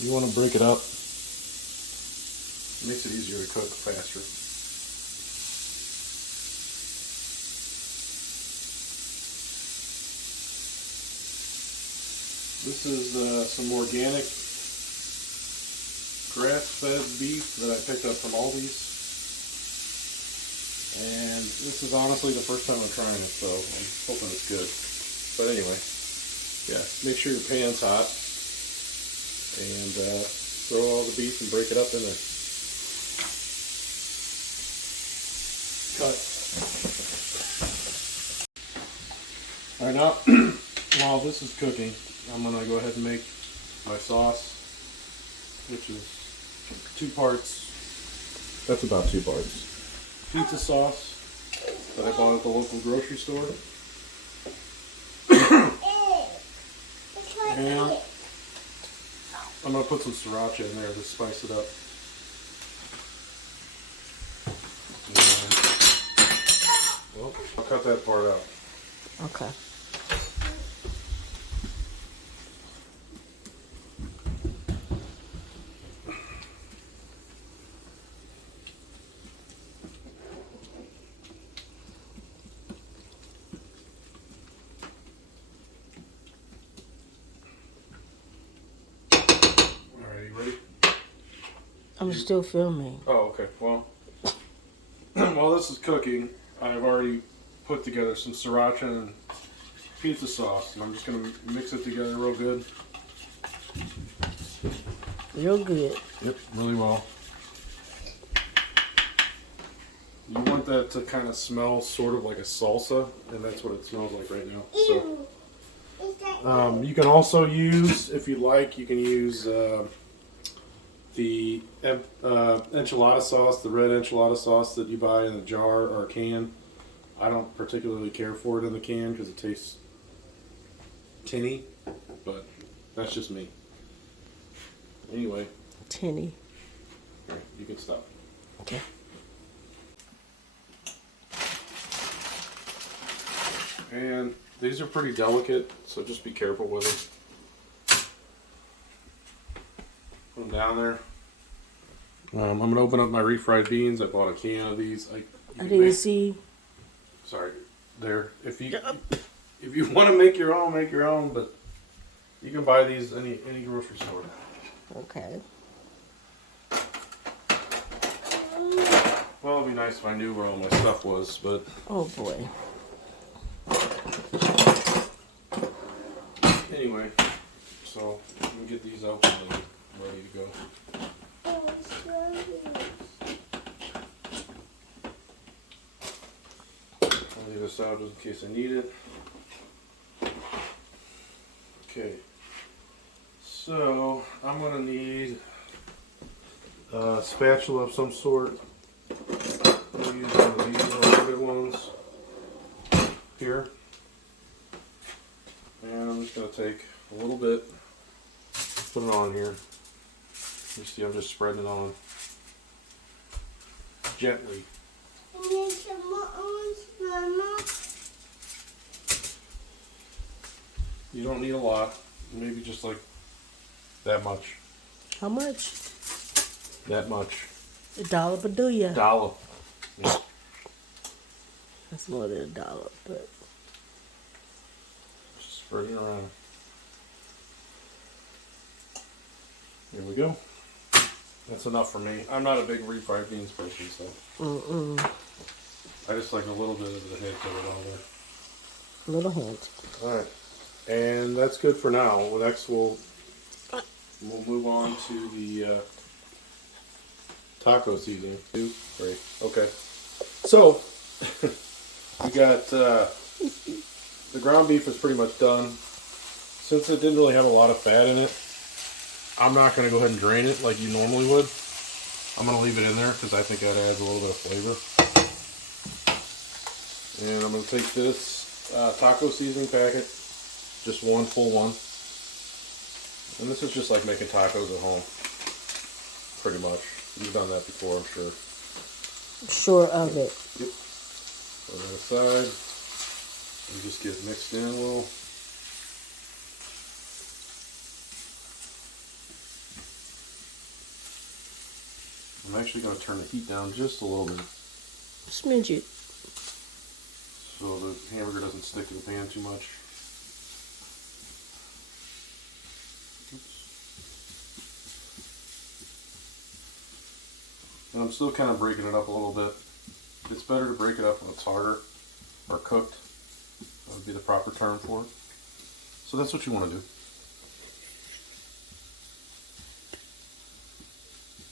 You want to break it up. It makes it easier to cook faster. This is some organic grass-fed beef that I picked up from Aldi's. And this is honestly the first time I'm trying it, so I'm hoping it's good. But anyway, yeah, make sure your pan's hot. And throw all the beef and break it up in there. Cut. Alright, now while this is cooking, I'm going to go ahead and make my sauce, which is 2 parts. That's about 2 parts. Pizza sauce that I bought at the local grocery store. And I'm going to put some sriracha in there to spice it up. And, well, I'll cut that part out. Okay. I'm still filming. Oh, okay. Well, while this is cooking, I've already put together some sriracha and pizza sauce, and I'm just going to mix it together real good. Real good. Yep, really well. You want that to kind of smell sort of like a salsa, and that's what it smells like right now. So, you can also use, if you like, you can use the enchilada sauce, the red enchilada sauce that you buy in a jar or a can. I don't particularly care for it in the can because it tastes tinny, but that's just me. Anyway. Tinny. Here, you can stop. Okay. And these are pretty delicate, so just be careful with them. Put them down there. I'm going to open up my refried beans. I bought a can of these. I didn't see. Sorry, there. If you want to make your own, but you can buy these any grocery store. Okay. Well, it'd be nice if I knew where all my stuff was, but oh boy. Anyway, so let me get these out and ready to go. I'll leave this out just in case I need it. Okay, so I'm going to need a spatula of some sort. I'm going to use one of these rounded ones here. And I'm just going to take a little bit, put it on here. You see, I'm just spreading it on gently. You don't need a lot, maybe just like that much. How much? That much. A dollop or do ya? Dollop. Yeah. That's more than a dollop, but. Just spread it around. Here we go. That's enough for me. I'm not a big refried beans person, so. I just like a little bit of the hint of it all there. Little hint. Alright. And that's good for now. Well, next we'll move on to the taco seasoning. 2, 3. Okay. So, we got the ground beef is pretty much done. Since it didn't really have a lot of fat in it, I'm not going to go ahead and drain it like you normally would. I'm going to leave it in there because I think that adds a little bit of flavor. And I'm going to take this taco seasoning packet, just one full one. And this is just like making tacos at home, pretty much. You've done that before, I'm sure. Sure of it. Yep. Put that aside. And just get mixed in a little. I'm actually going to turn the heat down just a little bit. Smidge it. So the hamburger doesn't stick to the pan too much. And I'm still kind of breaking it up a little bit. It's better to break it up when it's harder or cooked. That would be the proper term for it. So that's what you want to do.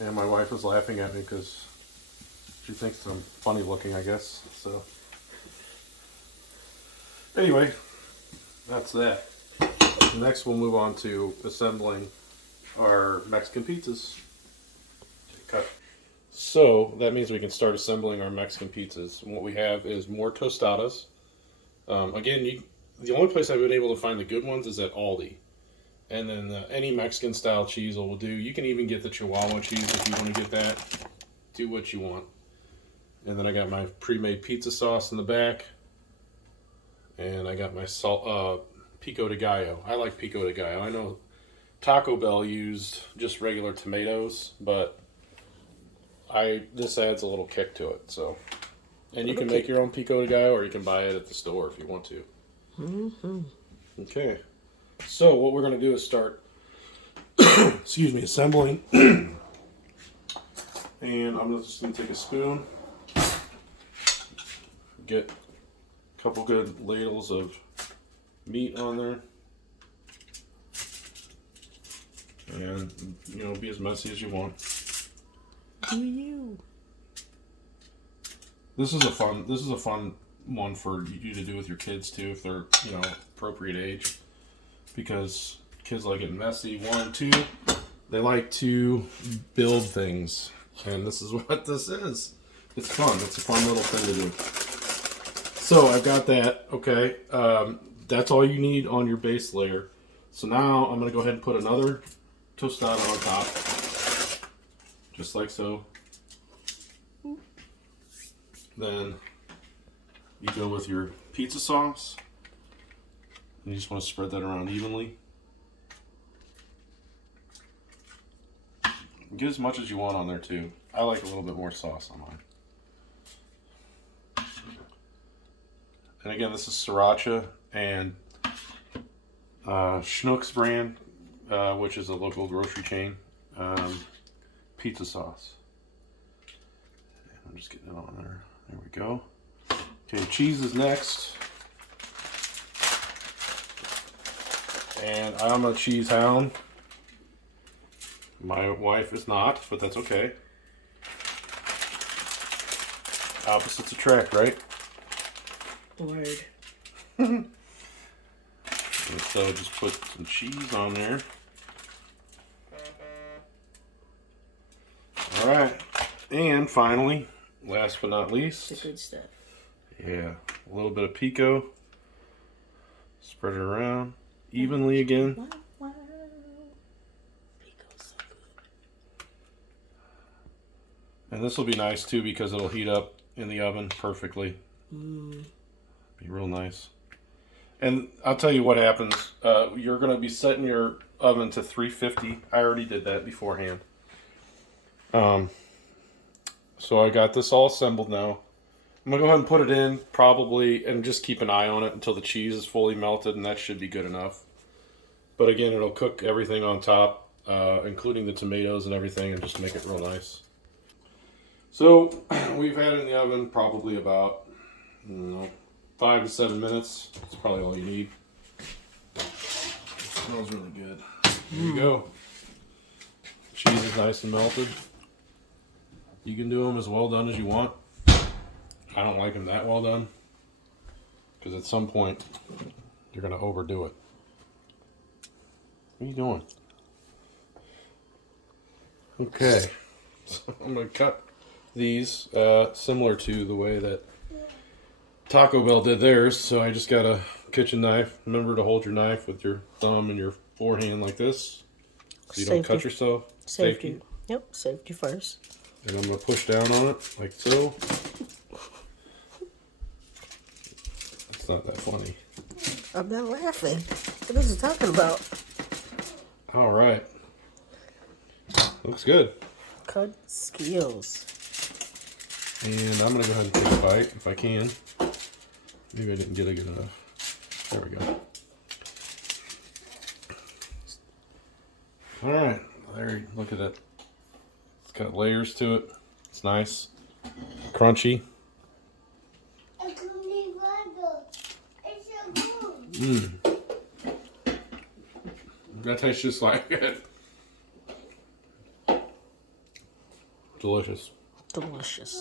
And my wife was laughing at me because she thinks I'm funny looking, I guess. So anyway, that's that. Next we'll move on to assembling our Mexican pizzas. Cut. So that means we can start assembling our Mexican pizzas. And what we have is more tostadas. Again, the only place I've been able to find the good ones is at Aldi. And then any Mexican style cheese will do. You can even get the Chihuahua cheese if you want to get that. Do what you want. And then I got my pre-made pizza sauce in the back. And I got my Pico De Gallo. I like Pico De Gallo. I know Taco Bell used just regular tomatoes, but this adds a little kick to it. So, and you can make your own Pico De Gallo, or you can buy it at the store if you want to. Mm-hmm. Okay. So what we're going to do is start, excuse me, assembling. And I'm just going to take a spoon, get a couple good ladles of meat on there, and be as messy as you want. Do you? This is a fun one for you to do with your kids too, if they're appropriate age, because kids like it messy. 1, 2, they like to build things, and this is what this is. It's fun. It's a fun little thing to do. So I've got that. Okay, that's all you need on your base layer. So now I'm going to go ahead and put another tostada on top, just like so. Then you go with your pizza sauce. You just want to spread that around evenly. Get as much as you want on there too. I like a little bit more sauce on mine. And again, this is Sriracha and Schnucks brand, which is a local grocery chain, pizza sauce. And I'm just getting it on there. There we go. Okay, cheese is next. And I'm a cheese hound. My wife is not, but that's okay. Opposites attract, right? Word. And so just put some cheese on there. Alright. And finally, last but not least, The good stuff. yeah, a little bit of pico. Spread it around evenly again. Wow, wow. Pico's so good. And this will be nice too because it'll heat up in the oven perfectly. Be real nice. And I'll tell you what happens. You're going to be setting your oven to 350. I already did that beforehand. So I got this all assembled now. I'm going to go ahead and put it in probably and just keep an eye on it until the cheese is fully melted, and that should be good enough. But again, it'll cook everything on top, including the tomatoes and everything, and just make it real nice. So we've had it in the oven probably about 5 to 7 minutes. That's probably all you need. It smells really good. There you go. Cheese is nice and melted. You can do them as well done as you want. I don't like them that well done, because at some point you're going to overdo it. What are you doing? Okay, so I'm going to cut these similar to the way that Taco Bell did theirs. So I just got a kitchen knife. Remember to hold your knife with your thumb and your forehand like this, so you don't cut yourself. Safety. Yep, safety first. And I'm going to push down on it like so. It's not that funny. I'm not laughing. What is he talking about? All right. Looks good. cut skills. And I'm gonna go ahead and take a bite if I can. Maybe I didn't get a good enough. There we go. All right, there. Look at it. It's got layers to it. It's nice, crunchy. Mmm. That tastes just like it. Delicious. Delicious.